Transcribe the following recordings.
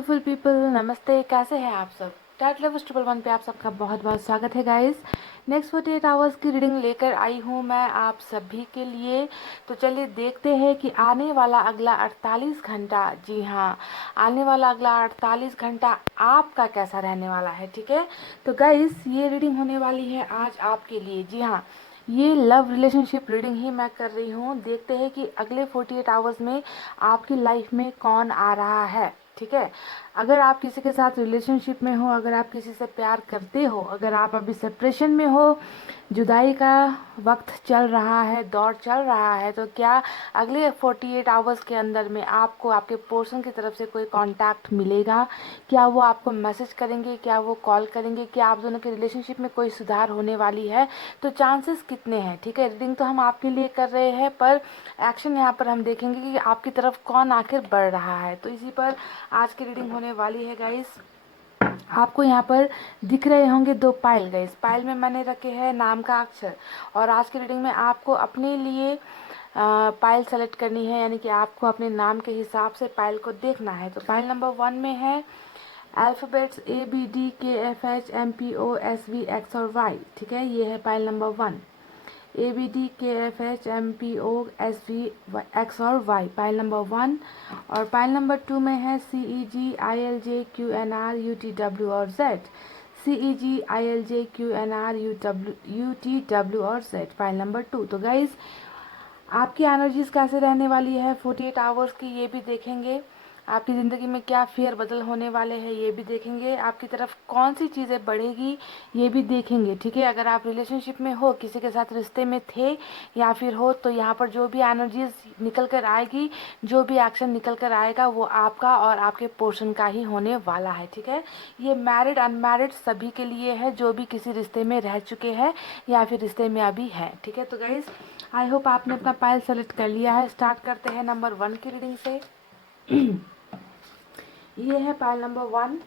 Beautiful people, नमस्ते। कैसे हैं आप सब? टैट लवर्स 111 पे आप सबका बहुत बहुत स्वागत है गाइस। नेक्स्ट 48 आवर्स की रीडिंग लेकर आई हूँ मैं आप सभी के लिए। तो चलिए देखते हैं कि आने वाला अगला 48 घंटा, जी हाँ, आने वाला अगला 48 घंटा आपका कैसा रहने वाला है। ठीक है, तो गाइस ये रीडिंग होने वाली है आज आपके लिए। जी हाँ, ये लव रिलेशनशिप रीडिंग ही मैं कर रही हूँ। देखते हैं कि अगले 48 आवर्स में आपकी लाइफ में कौन आ रहा है। ठीक है, अगर आप किसी के साथ रिलेशनशिप में हो, अगर आप किसी से प्यार करते हो, अगर आप अभी सेपरेशन में हो, जुदाई का वक्त चल रहा है, दौर चल रहा है, तो क्या अगले 48 आवर्स के अंदर में आपको आपके पर्सन की तरफ से कोई कांटेक्ट मिलेगा? क्या वो आपको मैसेज करेंगे? क्या वो कॉल करेंगे? क्या आप दोनों के रिलेशनशिप में कोई सुधार होने वाली है? तो चांसेस कितने हैं? ठीक है, रीडिंग तो हम आपके लिए कर रहे हैं, पर एक्शन यहाँ पर हम देखेंगे कि आपकी तरफ कौन आखिर बढ़ रहा है। तो इसी पर आज की रीडिंग होने वाली है गाइस। आपको यहाँ पर दिख रहे होंगे दो पायल गाइस। पायल में मैंने रखे हैं नाम का अक्षर, और आज की रीडिंग में आपको अपने लिए पायल सेलेक्ट करनी है, यानी कि आपको अपने नाम के हिसाब से पायल को देखना है। तो पायल नंबर 1 में है अल्फ़ाबेट्स ABDKFHMPOSV X और Y। ठीक है, ये है पायल नंबर 1। ABDKFHMPOSV X और Y, पाइल नंबर 1। और पाइल नंबर 2 में है CEGILJQNRUTW और Z। CEGILJQNRUTW और Z, पाइल नंबर 2। तो गाइज आपकी एनर्जीज कैसे रहने वाली है 48 आवर्स की, ये भी देखेंगे। आपकी ज़िंदगी में क्या फेर बदल होने वाले हैं, ये भी देखेंगे। आपकी तरफ कौन सी चीज़ें बढ़ेगी, ये भी देखेंगे। ठीक है, अगर आप रिलेशनशिप में हो, किसी के साथ रिश्ते में थे या फिर हो, तो यहाँ पर जो भी एनर्जीज निकल कर आएगी, जो भी एक्शन निकल कर आएगा, वो आपका और आपके पोर्शन का ही होने वाला है। ठीक है, ये मैरिड अनमैरिड सभी के लिए है, जो भी किसी रिश्ते में रह चुके हैं या फिर रिश्ते में अभी है। ठीक है, तो गाइज आई होप आपने अपना पाइल सेलेक्ट कर लिया है। स्टार्ट करते हैं नंबर 1 की रीडिंग से। ये है पाइल नंबर 1।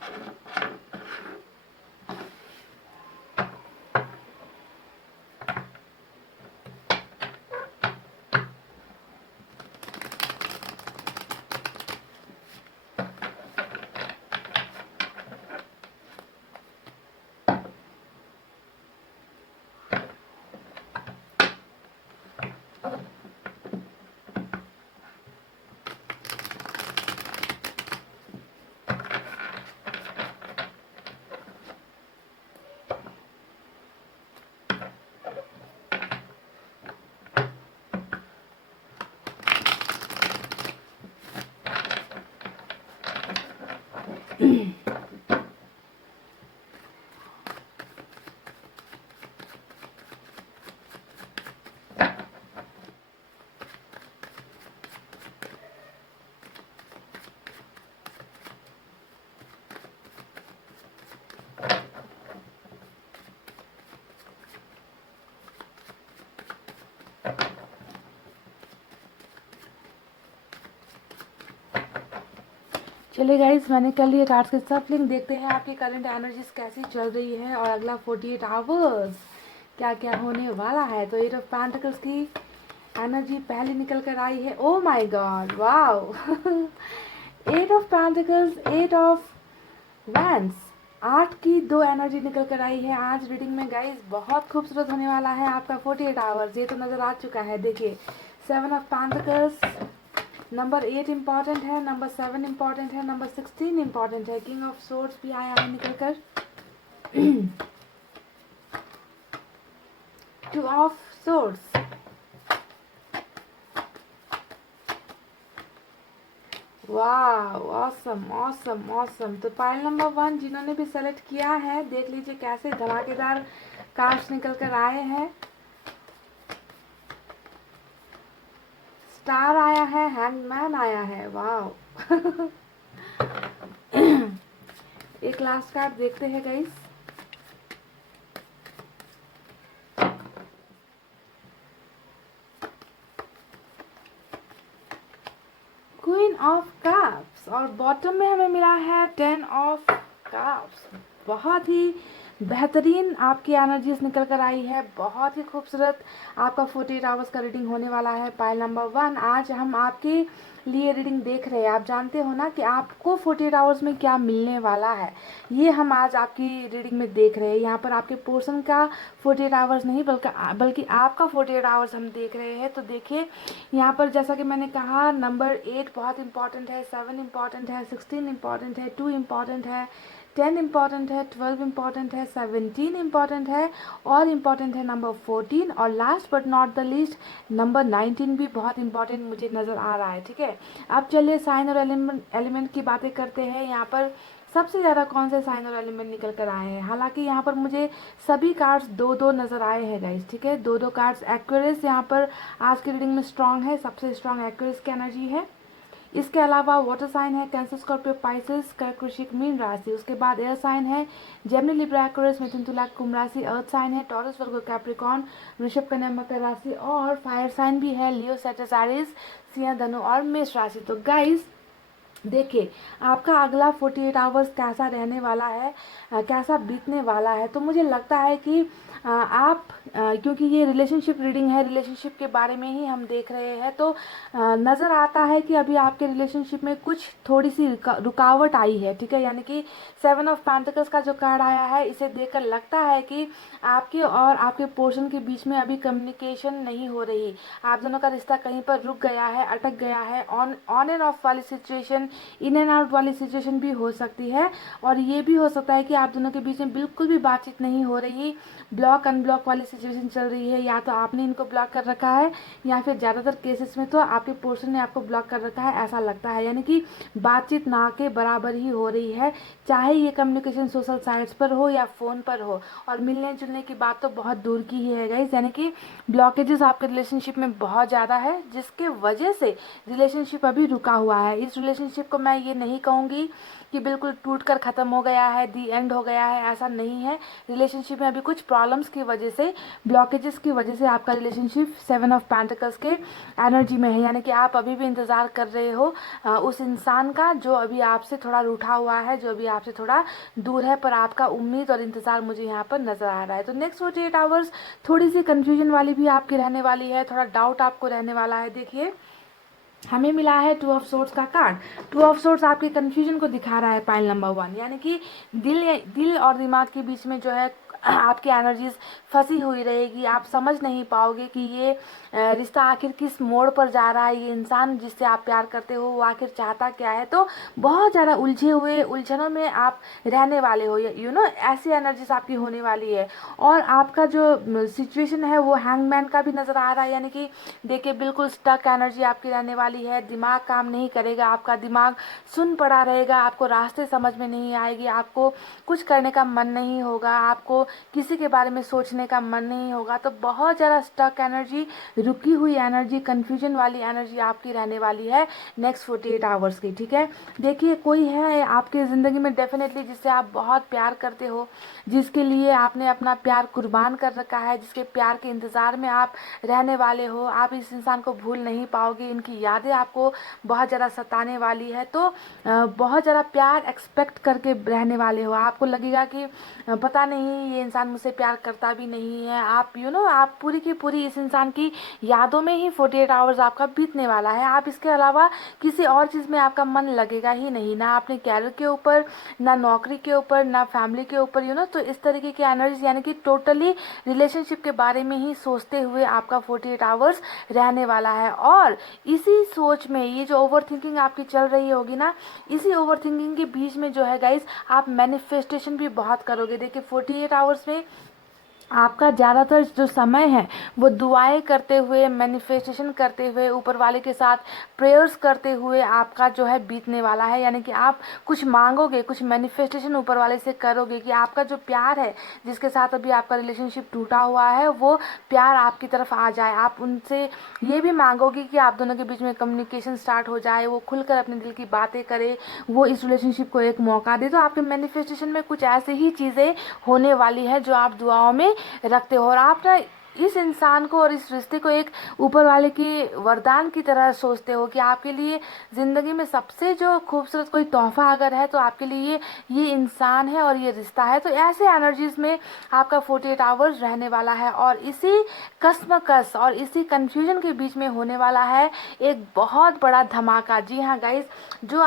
चलिए गाइस, मैंने कर लिया कार्ड्स के सफलिंग। देखते हैं आपकी करंट एनर्जीज कैसी चल रही है और अगला 48 आवर्स क्या क्या होने वाला है। तो 8 ऑफ पेंटिकल्स की एनर्जी पहले निकल कर आई है। Oh my God, wow 8 of pentacles, 8 of wands, 8 की 2 एनर्जी निकल कर आई है आज रीडिंग में गाइस। बहुत खूबसूरत होने वाला है आपका 48 आवर्स, ये तो नज़र आ चुका है। देखिए 7 ऑफ पेंटिकल्स, नंबर 8 इम्पॉर्टेंट है, नंबर 7 इम्पॉर्टेंट है, नंबर 16 इम्पॉर्टेंट है। किंग ऑफ सोर्ड्स भी आया है निकल कर। 2 ऑफ सोर्ड्स, वाह, ऑसम ऑसम ऑसम। तो पाइल नंबर 1 जिन्होंने भी सेलेक्ट किया है, देख लीजिए कैसे धमाकेदार कार्ड्स निकल कर आए हैं। स्टार आया है, हैंगमैन आया है, वाह। एक लास्ट कार्ड देखते हैं गाइस। क्वीन ऑफ कप्स, और बॉटम में हमें मिला है 10 ऑफ कप्स। बहुत ही बेहतरीन आपकी एनर्जीज निकल कर आई है, बहुत ही खूबसूरत आपका 48 आवर्स का रीडिंग होने वाला है। पाइल नंबर 1, आज हम आपके लिए रीडिंग देख रहे हैं। आप जानते हो ना कि आपको 48 आवर्स में क्या मिलने वाला है, ये हम आज आपकी रीडिंग में देख रहे हैं। यहाँ पर आपके पोर्शन का 48 आवर्स नहीं बल्कि आपका 48 आवर्स हम देख रहे हैं। तो देखिए यहाँ पर जैसा कि मैंने कहा, नंबर 8 बहुत इंपॉर्टेंट है, 7 इंपॉर्टेंट है, 16 इंपॉर्टेंट है, 2 इंपॉर्टेंट है, 10 इंपॉर्टेंट है, 12 इंपॉर्टेंट है, 17 इंपॉर्टेंट है और इम्पॉर्टेंट है नंबर 14, और last but not the least number 19 भी बहुत इंपॉर्टेंट मुझे नज़र आ रहा है। ठीक है, अब चलिए साइन और एलिमेंट की बातें करते हैं। यहाँ पर सबसे ज़्यादा कौन से साइन और एलिमेंट निकल कर आए हैं? हालांकि यहाँ पर मुझे सभी कार्ड्स दो दो नज़र आए हैं गाइस। ठीक है, दो दो कार्ड्स एक्वेरियस यहाँ पर आज की रीडिंग में स्ट्रांग है, सबसे स्ट्रांग एक्वेरियस की एनर्जी है। इसके अलावा वाटर साइन है कैंसर, स्कॉर्पियो, पाइसेस, कर्क, वृश्चिक, मीन राशि। उसके बाद एयर साइन है जेमिनी, लिब्रा, एक्वेरियस, मिथुन, तुला, कुंभ राशि। अर्थ साइन है टॉरस, वर्गो, कैप्रिकॉर्न, वृषभ, कन्या, मकर राशि। और फायर साइन भी है लियो, सैजिटेरियस, सिंह, धनु और मेष राशि। तो गाइस देखिए आपका अगला 48 आवर्स कैसा रहने वाला है, कैसा बीतने वाला है। तो मुझे लगता है कि आप क्योंकि ये रिलेशनशिप रीडिंग है, रिलेशनशिप के बारे में ही हम देख रहे हैं, तो नज़र आता है कि अभी आपके रिलेशनशिप में कुछ थोड़ी सी रुकावट आई है। ठीक है, यानी कि 7 ऑफ पेंटिकल्स का जो कार्ड आया है, इसे देखकर लगता है कि आपके और आपके पोर्शन के बीच में अभी कम्युनिकेशन नहीं हो रही। आप दोनों का रिश्ता कहीं पर रुक गया है, अटक गया है। ऑन एंड ऑफ वाली सिचुएशन, इन एंड आउट वाली सिचुएशन भी हो सकती है। और ये भी हो सकता है कि आप दोनों के बीच में बिल्कुल भी बातचीत नहीं हो रही, ब्लॉक अनब्लॉक वाली सिचुएशन चल रही है। या तो आपने इनको ब्लॉक कर रखा है या फिर ज़्यादातर केसेस में तो आपके पर्सन ने आपको ब्लॉक कर रखा है, ऐसा लगता है। यानी कि बातचीत ना के बराबर ही हो रही है, चाहे ये कम्युनिकेशन सोशल साइट्स पर हो या फ़ोन पर हो। और मिलने जुलने की बात तो बहुत दूर की ही है गाइस, यानी कि ब्लॉकेजेस आपके रिलेशनशिप में बहुत ज़्यादा है, जिसके वजह से रिलेशनशिप अभी रुका हुआ है। इस रिलेशनशिप को मैं ये नहीं कहूँगी कि बिल्कुल टूट कर ख़त्म हो गया है, दी एंड हो गया है, ऐसा नहीं है। रिलेशनशिप में अभी कुछ प्रॉब्लम्स की वजह से, ब्लॉकेजेस की वजह से आपका रिलेशनशिप 7 ऑफ पेंटिकल्स के एनर्जी में है। यानी कि आप अभी भी इंतज़ार कर रहे हो उस इंसान का जो अभी आपसे थोड़ा रूठा हुआ है, जो अभी आपसे थोड़ा दूर है, पर आपका उम्मीद और इंतज़ार मुझे यहाँ पर नज़र आ रहा है। तो नेक्स्ट 48 आवर्स थोड़ी सी कन्फ्यूजन वाली भी आपकी रहने वाली है, थोड़ा डाउट आपको रहने वाला है। देखिए हमें मिला है 2 ऑफ सोर्ड्स का कार्ड। 2 ऑफ सोर्ड्स आपके कंफ्यूजन को दिखा रहा है पाइल नंबर 1, यानी कि दिल और दिमाग के बीच में जो है आपकी एनर्जीज फंसी हुई रहेगी। आप समझ नहीं पाओगे कि ये रिश्ता आखिर किस मोड़ पर जा रहा है, ये इंसान जिससे आप प्यार करते हो वो आखिर चाहता क्या है। तो बहुत ज़्यादा उलझे हुए उलझनों में आप रहने वाले हो, यू नो ऐसी एनर्जीज आपकी होने वाली है। और आपका जो सिचुएशन है वो हैंगमैन का भी नज़र आ रहा है, यानी कि देखिए बिल्कुल स्टक एनर्जी आपकी रहने वाली है। दिमाग काम नहीं करेगा, आपका दिमाग सुन पड़ा रहेगा, आपको रास्ते समझ में नहीं आएगी, आपको कुछ करने का मन नहीं होगा, आपको किसी के बारे में सोचने का मन नहीं होगा। तो बहुत ज़्यादा स्टक एनर्जी, रुकी हुई एनर्जी, कंफ्यूजन वाली एनर्जी आपकी रहने वाली है नेक्स्ट 48 आवर्स की। ठीक है, देखिए कोई है आपके ज़िंदगी में डेफिनेटली जिससे आप बहुत प्यार करते हो, जिसके लिए आपने अपना प्यार कुर्बान कर रखा है, जिसके प्यार के इंतज़ार में आप रहने वाले हो। आप इस इंसान को भूल नहीं पाओगे, इनकी यादें आपको बहुत ज़्यादा सताने वाली है। तो बहुत ज़्यादा प्यार एक्सपेक्ट करके रहने वाले हो। आपको लगेगा कि पता नहीं ये इंसान मुझसे प्यार करता भी नहीं है। आप आप पूरी की पूरी इस इंसान की यादों में ही 48 आवर्स आपका बीतने वाला है। आप इसके अलावा किसी और चीज़ में आपका मन लगेगा ही नहीं, ना अपने कैरियर के ऊपर, ना नौकरी के ऊपर, ना फैमिली के ऊपर, तो इस तरीके की एनर्जी, यानी कि टोटली रिलेशनशिप के बारे में ही सोचते हुए आपका 48 आवर्स रहने वाला है। और इसी सोच में ये जो ओवर थिंकिंग आपकी चल रही होगी ना, इसी ओवर थिंकिंग के बीच में जो है गाइस आप मैनिफेस्टेशन भी बहुत करोगे। देखिए 48 आवर्स में आपका ज़्यादातर जो समय है वो दुआएं करते हुए, मैनिफेस्टेशन करते हुए, ऊपर वाले के साथ प्रेयर्स करते हुए आपका जो है बीतने वाला है। यानी कि आप कुछ मांगोगे, कुछ मैनिफेस्टेशन ऊपर वाले से करोगे कि आपका जो प्यार है, जिसके साथ अभी आपका रिलेशनशिप टूटा हुआ है, वो प्यार आपकी तरफ आ जाए। आप उनसे ये भी मांगोगे कि आप दोनों के बीच में कम्युनिकेशन स्टार्ट हो जाए, वो खुलकर अपने दिल की बातें करे, वो इस रिलेशनशिप को एक मौका दे। तो आपके मैनिफेस्टेशन में कुछ ऐसे ही चीज़ें होने वाली है जो आप दुआओं में रखते हो। और आप ना इस इंसान को और इस रिश्ते को एक ऊपर वाले के वरदान की तरह सोचते हो कि आपके लिए ज़िंदगी में सबसे जो खूबसूरत कोई तोहफा अगर है तो आपके लिए ये इंसान है और ये रिश्ता है। तो ऐसे एनर्जीज में आपका 48 आवर्स रहने वाला है और इसी कश्मकश और इसी कन्फ्यूजन के बीच में होने वाला है एक बहुत बड़ा धमाका। जी हाँ गाइस, जो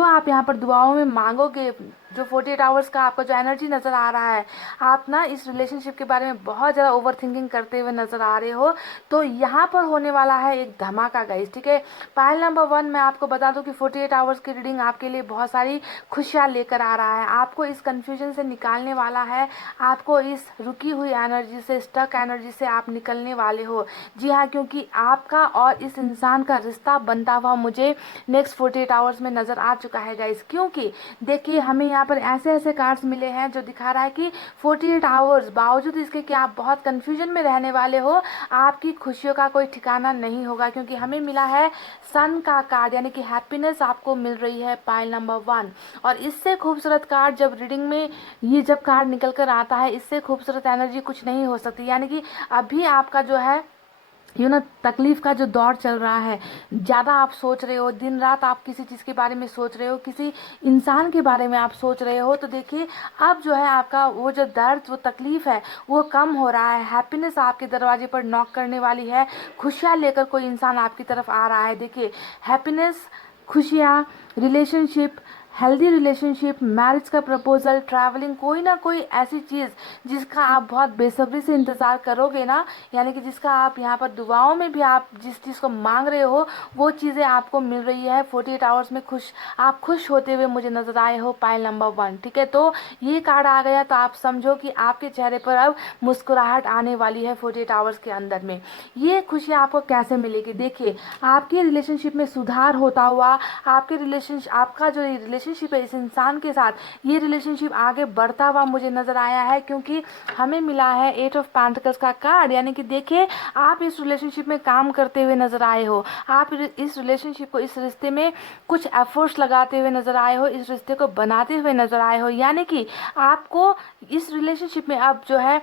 आप यहाँ पर दुआओं में मांगोगे, जो 48 आवर्स का आपका जो एनर्जी नज़र आ रहा है, आप ना इस रिलेशनशिप के बारे में बहुत ज़्यादा ओवर थिंकिंग करते हुए नज़र आ रहे हो, तो यहाँ पर होने वाला है एक धमाका गाइस। ठीक है, पायल नंबर 1 मैं आपको बता दूं कि 48 आवर्स की रीडिंग आपके लिए बहुत सारी खुशियाँ लेकर आ रहा है, आपको इस कन्फ्यूजन से निकालने वाला है, आपको इस रुकी हुई एनर्जी से, स्टक एनर्जी से आप निकलने वाले हो। जी हाँ, क्योंकि आपका और इस इंसान का रिश्ता बनता हुआ मुझे नेक्स्ट 48 आवर्स में नज़र आ चुका है गाइस। क्योंकि देखिए हमें यहाँ पर ऐसे ऐसे कार्ड्स मिले हैं जो दिखा रहा है कि 48 आवर्स बावजूद इसके कि आप बहुत कंफ्यूजन में रहने वाले हो, आपकी खुशियों का कोई ठिकाना नहीं होगा, क्योंकि हमें मिला है सन का कार्ड, यानी कि हैप्पीनेस आपको मिल रही है पाइल नंबर 1। और इससे खूबसूरत कार्ड जब रीडिंग में ये जब कार्ड निकल कर आता है, इससे खूबसूरत एनर्जी कुछ नहीं हो सकती। यानी कि अभी आपका जो है तकलीफ का जो दौर चल रहा है, ज़्यादा आप सोच रहे हो, दिन रात आप किसी चीज़ के बारे में सोच रहे हो, किसी इंसान के बारे में आप सोच रहे हो, तो देखिए अब जो है आपका वो जो दर्द, वो तकलीफ है, वो कम हो रहा है। हैप्पीनेस आपके दरवाजे पर नॉक करने वाली है, खुशियाँ लेकर कोई इंसान आपकी तरफ आ रहा है। देखिए हैप्पीनेस, खुशियाँ, रिलेशनशिप, हेल्दी रिलेशनशिप, मैरिज का प्रपोजल, ट्रैवलिंग, कोई ना कोई ऐसी चीज़ जिसका आप बहुत बेसब्री से इंतज़ार करोगे ना, यानी कि जिसका आप यहाँ पर दुआओं में भी आप जिस चीज़ को मांग रहे हो वो चीज़ें आपको मिल रही है 48 आवर्स में। आप खुश होते हुए मुझे नज़र आए हो पाइल नंबर 1। ठीक है, तो ये कार्ड आ गया तो आप समझो कि आपके चेहरे पर अब मुस्कुराहट आने वाली है 48 आवर्स के अंदर में। ये खुशी आपको कैसे मिलेगी? देखिए आपके रिलेशनशिप में सुधार होता हुआ, आपका जो रिलेशनशिप है इस इंसान के साथ, ये रिलेशनशिप आगे बढ़ता हुआ मुझे नज़र आया है, क्योंकि हमें मिला है 8 ऑफ पेंटिकल्स का कार्ड। यानी कि देखिए आप इस रिलेशनशिप में काम करते हुए नज़र आए हो, आप इस रिलेशनशिप को, इस रिश्ते में कुछ एफर्ट्स लगाते हुए नज़र आए हो, इस रिश्ते को बनाते हुए नज़र आए हो। यानी कि आपको इस रिलेशनशिप में अब जो है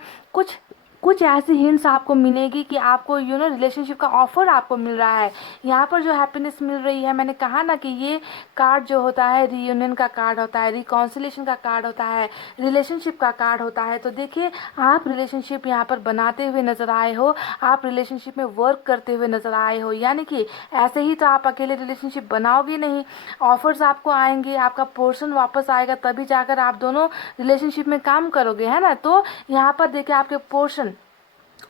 कुछ ऐसी हिंट्स आपको मिलेगी कि आपको रिलेशनशिप का ऑफर आपको मिल रहा है। यहाँ पर जो हैप्पीनेस मिल रही है, मैंने कहा ना कि ये कार्ड जो होता है रीयूनियन का कार्ड होता है, रिकॉन्सिलेशन का कार्ड होता है, रिलेशनशिप का कार्ड होता है। तो देखिए आप रिलेशनशिप यहाँ पर बनाते हुए नजर आए हो, आप रिलेशनशिप में वर्क करते हुए नजर आए हो। यानी कि ऐसे ही तो आप अकेले रिलेशनशिप बनाओगे नहीं, ऑफर्स आपको आएंगे, आपका पोर्शन वापस आएगा, तभी जाकर आप दोनों रिलेशनशिप में काम करोगे, है ना। तो यहाँ पर देखिए आपके पोर्शन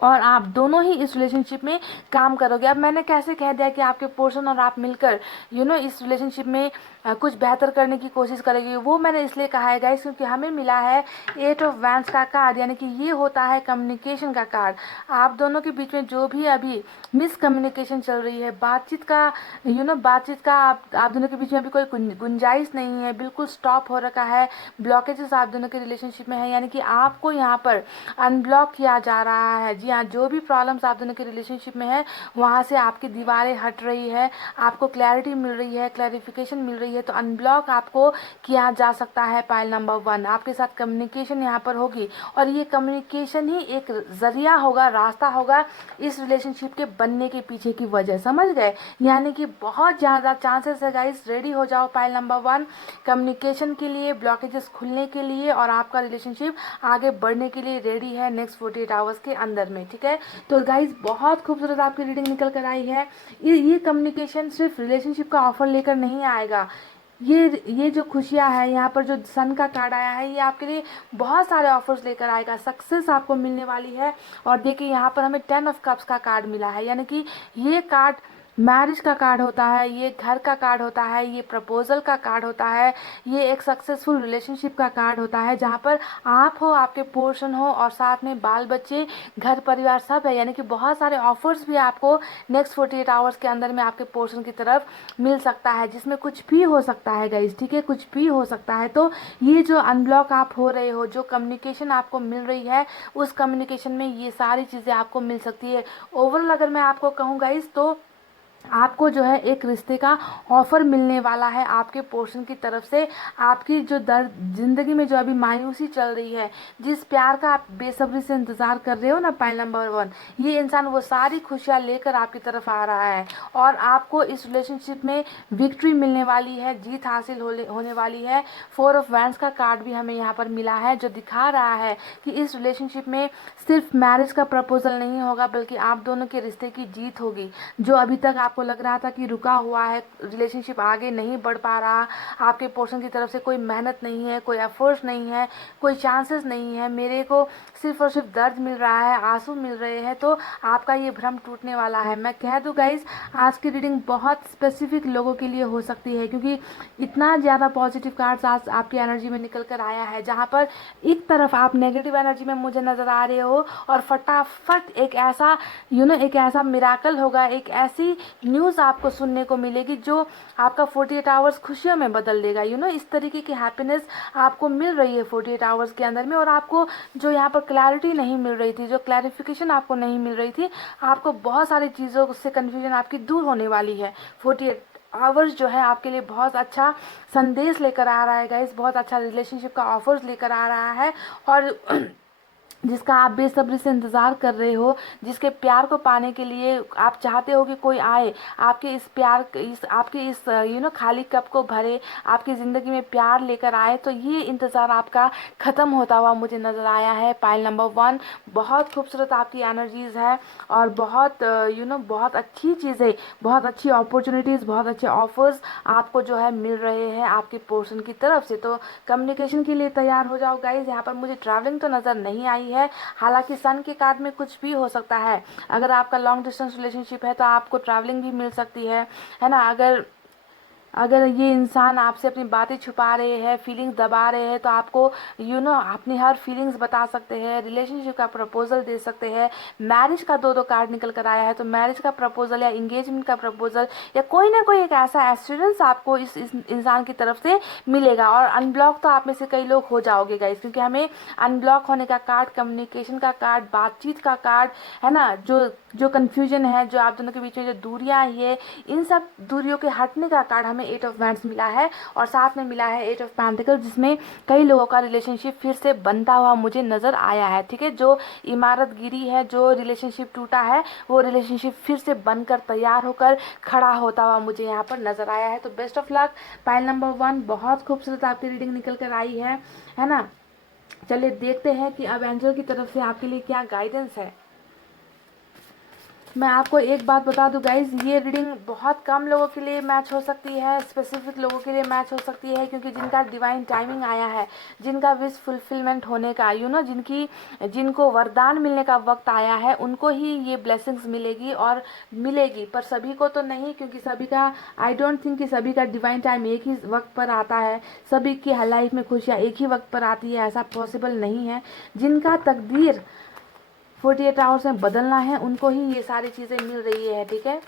और आप दोनों ही इस रिलेशनशिप में काम करोगे। अब मैंने कैसे कह दिया कि आपके पोर्शन और आप मिलकर इस रिलेशनशिप में कुछ बेहतर करने की कोशिश करेगी, वो मैंने इसलिए कहा है गाइस क्योंकि हमें मिला है 8 ऑफ वैंड्स का कार्ड, यानी कि ये होता है कम्युनिकेशन का कार्ड। आप दोनों के बीच में जो भी अभी मिसकम्युनिकेशन चल रही है, बातचीत का आप दोनों के बीच में अभी कोई गुंजाइश नहीं है, बिल्कुल स्टॉप हो रखा है, ब्लॉकेजेस आप दोनों के रिलेशनशिप में है, यानी कि आपको यहाँ पर अनब्लॉक किया जा रहा है। जी हाँ, जो भी प्रॉब्लम्स आप दोनों के रिलेशनशिप में है वहाँ से आपकी दीवारें हट रही है, आपको क्लैरिटी मिल रही है, क्लैरिफिकेशन मिल रही है। तो अनब्लॉक आपको किया जा सकता है पाइल नंबर 1। आपके साथ कम्युनिकेशन यहाँ पर होगी और ये कम्युनिकेशन ही एक जरिया होगा, रास्ता होगा इस रिलेशनशिप के बनने के पीछे की वजह, समझ गए। यानी कि बहुत ज़्यादा चांसेस है गाइस, रेडी हो जाओ पाइल नंबर 1 कम्युनिकेशन के लिए, ब्लॉकेजेस खुलने के लिए और आपका रिलेशनशिप आगे बढ़ने के लिए रेडी है नेक्स्ट 48 आवर्स के अंदर में। ठीक है, तो गाइस बहुत खूबसूरत आपकी रीडिंग निकल कर आई है। ये कम्युनिकेशन सिर्फ रिलेशनशिप का ऑफर लेकर नहीं आएगा, ये जो खुशियाँ है, यहाँ पर जो सन का कार्ड आया है, ये आपके लिए बहुत सारे ऑफर्स लेकर आएगा, सक्सेस आपको मिलने वाली है। और देखिए यहाँ पर हमें 10 ऑफ कप्स का कार्ड मिला है, यानी कि ये कार्ड मैरिज का कार्ड होता है, ये घर का कार्ड होता है, ये प्रपोजल का कार्ड होता है, ये एक सक्सेसफुल रिलेशनशिप का कार्ड होता है, जहाँ पर आप हो, आपके पोर्शन हो और साथ में बाल बच्चे, घर परिवार सब है। यानी कि बहुत सारे ऑफर्स भी आपको नेक्स्ट 48 आवर्स के अंदर में आपके पोर्शन की तरफ मिल सकता है, जिसमें कुछ भी हो सकता है गाइस। ठीक है, कुछ भी हो सकता है। तो ये जो अनब्लॉक आप हो रहे हो, जो कम्युनिकेशन आपको मिल रही है, उस कम्युनिकेशन में ये सारी चीज़ें आपको मिल सकती है। ओवरऑल अगर मैं आपको कहूँ गाइस, तो आपको जो है एक रिश्ते का ऑफर मिलने वाला है आपके पोर्शन की तरफ से। आपकी जो दर्द जिंदगी में जो अभी मायूसी चल रही है, जिस प्यार का आप बेसब्री से इंतजार कर रहे हो ना, पाइल नंबर 1, ये इंसान वो सारी खुशियां लेकर आपकी तरफ आ रहा है और आपको इस रिलेशनशिप में विक्ट्री मिलने वाली है, जीत हासिल होने वाली है। 4 ऑफ वैंड्स का कार्ड भी हमें यहाँ पर मिला है, जो दिखा रहा है कि इस रिलेशनशिप में सिर्फ मैरिज का प्रपोजल नहीं होगा, बल्कि आप दोनों के रिश्ते की जीत होगी। जो अभी तक आपको लग रहा था कि रुका हुआ है, रिलेशनशिप आगे नहीं बढ़ पा रहा, आपके पोर्शन की तरफ से कोई मेहनत नहीं है, कोई एफर्ट्स नहीं है, कोई चांसेस नहीं है, मेरे को सिर्फ और सिर्फ दर्द मिल रहा है, आंसू मिल रहे हैं, तो आपका ये भ्रम टूटने वाला है। मैं कह दूं गाइज, आज की रीडिंग बहुत स्पेसिफिक लोगों के लिए हो सकती है, क्योंकि इतना ज़्यादा पॉजिटिव कार्ड्स आज आपकी एनर्जी में निकल कर आया है, जहाँ पर एक तरफ आप नेगेटिव एनर्जी में मुझे नज़र आ रहे हो और फटाफट एक ऐसा एक ऐसा मिराकल होगा, एक ऐसी न्यूज़ आपको सुनने को मिलेगी जो आपका 48 आवर्स खुशियों में बदल देगा। इस तरीके की हैप्पीनेस आपको मिल रही है 48 आवर्स के अंदर में, और आपको जो यहाँ पर क्लैरिटी नहीं मिल रही थी, जो क्लैरिफिकेशन आपको नहीं मिल रही थी, आपको बहुत सारी चीज़ों से कन्फ्यूजन आपकी दूर होने वाली है। 48 आवर्स जो है आपके लिए बहुत अच्छा संदेश लेकर आ रहा है गाइस, बहुत अच्छा रिलेशनशिप का ऑफर्स लेकर आ रहा है, और जिसका आप बेसब्री से इंतज़ार कर रहे हो, जिसके प्यार को पाने के लिए आप चाहते हो कि कोई आए, आपके इस प्यार आपके इस खाली कप को भरे, आपकी ज़िंदगी में प्यार लेकर आए, तो ये इंतज़ार आपका ख़त्म होता हुआ मुझे नज़र आया है। पाइल नंबर 1, बहुत खूबसूरत आपकी एनर्जीज़ है और बहुत बहुत अच्छी चीज़ें, बहुत अच्छी अपॉर्चुनिटीज़, बहुत अच्छे ऑफर्स आपको जो है मिल रहे हैं आपके पोर्शन की तरफ से। तो कम्युनिकेशन के लिए तैयार हो जाओ गाइज। यहाँ पर मुझे ट्रैवलिंग तो नज़र नहीं आई है, हालांकि सन के कार्ड में कुछ भी हो सकता है। अगर आपका लॉन्ग डिस्टेंस रिलेशनशिप है तो आपको ट्रैवलिंग भी मिल सकती है ना। अगर ये इंसान आपसे अपनी बातें छुपा रहे हैं, फीलिंग्स दबा रहे हैं, तो आपको अपनी हर फीलिंग्स बता सकते हैं, रिलेशनशिप का प्रपोजल दे सकते हैं। मैरिज का 2 कार्ड निकल कर आया है, तो मैरिज का प्रपोजल या इंगेजमेंट का प्रपोजल या कोई ना कोई एक ऐसा एश्योरेंस आपको इस इंसान की तरफ से मिलेगा। और अनब्लॉक तो आप में से कई लोग हो जाओगे गाइस, क्योंकि हमें अनब्लॉक होने का कार्ड, कम्युनिकेशन का कार्ड, बातचीत का कार्ड है ना, जो कन्फ्यूजन है, जो आप दोनों के बीच में जो दूरियां आई है, इन सब दूरियों के हटने का कार्ड हमें 8 ऑफ वैंड्स मिला है, और साथ में मिला है 8 ऑफ पेंटिकल्स, जिसमें कई लोगों का रिलेशनशिप फिर से बनता हुआ मुझे नजर आया है। ठीक है, जो इमारत गिरी है, जो रिलेशनशिप टूटा है, वो रिलेशनशिप फिर से बनकर तैयार होकर खड़ा होता हुआ मुझे यहाँ पर नजर आया है। तो best of luck pile number 1, बहुत खूबसूरत आपकी रीडिंग निकल कर आई है ना। चलिए देखते हैं कि अब एंजल की तरफ से आपके लिए क्या गाइडेंस है। मैं आपको एक बात बता दूं गाइज, ये रीडिंग बहुत कम लोगों के लिए मैच हो सकती है, स्पेसिफिक लोगों के लिए मैच हो सकती है, क्योंकि जिनका डिवाइन टाइमिंग आया है, जिनका विश फुलफिलमेंट होने का जिनको वरदान मिलने का वक्त आया है, उनको ही ये ब्लेसिंग्स मिलेगी, पर सभी को तो नहीं, क्योंकि सभी का आई डोंट थिंक कि सभी का डिवाइन टाइम एक ही वक्त पर आता है, सभी की लाइफ में खुशियाँ एक ही वक्त पर आती है, ऐसा पॉसिबल नहीं है। जिनका तकदीर 48 आवर्स में बदलना है, उनको ही ये सारी चीज़ें मिल रही है। ठीक है,